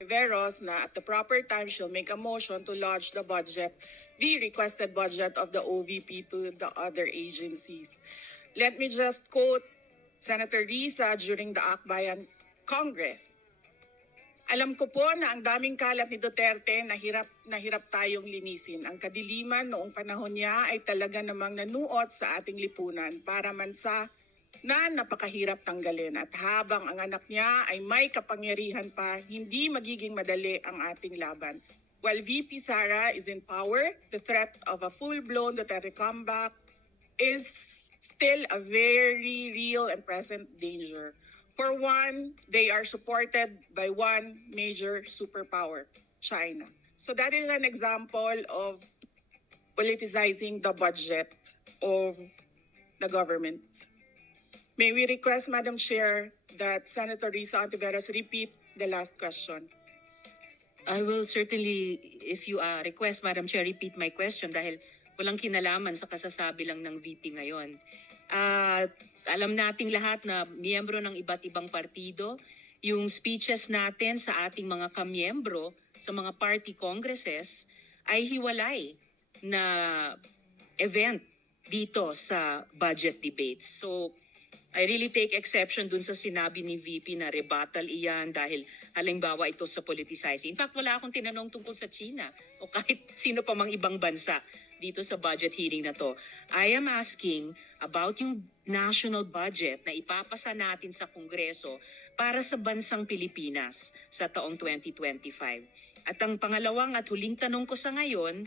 Veros na at the proper time she'll make a motion to lodge the budget, the requested budget of the OVP to the other agencies. Let me just quote Senator Risa during the Akbayan Congress. Alam ko po na ang daming kalat ni Duterte na hirap tayong linisin. Ang kadiliman noong panahon niya ay talaga namang nanuot sa ating lipunan para mansa na napakahirap tanggalin. At habang ang anak niya ay may kapangyarihan pa, hindi magiging madali ang ating laban. While VP Sara is in power, the threat of a full-blown Duterte comeback is still a very real and present danger. For one, they are supported by one major superpower, China. So that is an example of politicizing the budget of the government. May we request, Madam Chair, that Senator Risa Ontiveros repeat the last question. I will certainly, if you request, Madam Chair, repeat my question dahil walang kinalaman sa kasasabi lang ng VP ngayon. Alam nating lahat na miyembro ng iba't ibang partido, yung speeches natin sa ating mga kamiyembro sa mga party congresses ay hiwalay na event dito sa budget debates. So, I really take exception dun sa sinabi ni VP na rebuttal iyan dahil halimbawa ito sa politicizing. In fact, wala akong tinanong tungkol sa China o kahit sino pa mang ibang bansa dito sa budget hearing na to. I am asking about yung national budget na ipapasa natin sa Kongreso para sa bansang Pilipinas sa taong 2025. At ang pangalawang at huling tanong ko sa ngayon,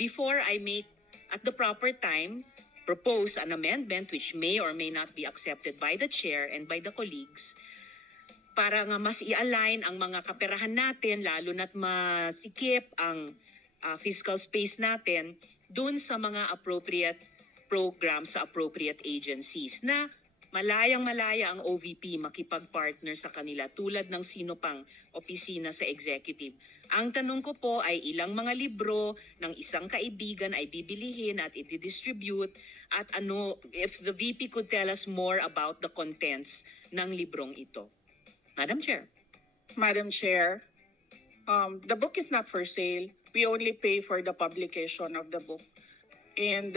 before I make at the proper time propose an amendment which may or may not be accepted by the chair and by the colleagues para nga mas i-align ang mga kaperahan natin lalo na't masikip ang fiscal space natin dun sa mga appropriate programs sa appropriate agencies na malayang-malaya ang OVP makipag-partner sa kanila tulad ng sino pang opisina sa executive. Ang tanong ko po ay ilang mga libro ng isang kaibigan ay bibilihin at i-distribute at ano, if the VP could tell us more about the contents ng librong ito. Madam Chair. Madam Chair, the book is not for sale. We only pay for the publication of the book. And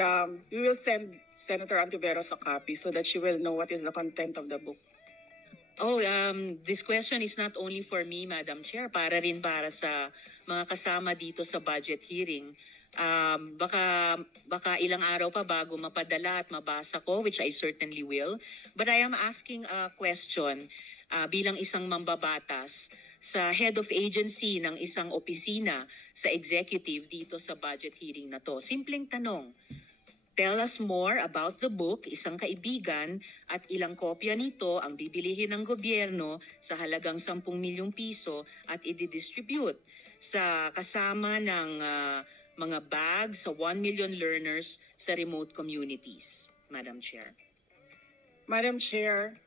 we will send Senator Ontiveros a copy so that she will know what is the content of the book. Oh, this question is not only for me, Madam Chair, para rin para sa mga kasama dito sa budget hearing. Baka ilang araw pa bago mapadala at mabasa ko, which I certainly will. But I am asking a question bilang isang mambabatas sa head of agency ng isang opisina sa executive dito sa budget hearing na to. Simpleng tanong. Tell us more about the book, isang kaibigan, at ilang kopya nito ang bibilihin ng gobyerno sa halagang 10 milyong piso at i-distribute sa kasama ng mga bags sa 1 million learners sa remote communities. Madam Chair. Madam Chair,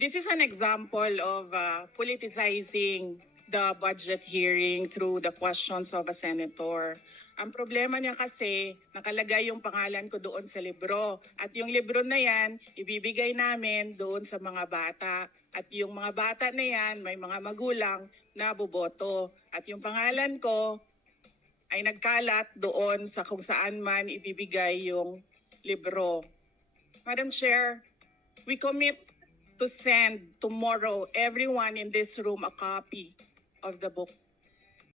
this is an example of politicizing the budget hearing through the questions of a senator. Ang problema niya kasi, nakalagay yung pangalan ko doon sa libro. At yung libro na yan, ibibigay namin doon sa mga bata. At yung mga bata na yan, may mga magulang na boboto. At yung pangalan ko ay nagkalat doon sa kung saan man ibibigay yung libro. Madam Chair, we commit to send tomorrow everyone in this room a copy of the book.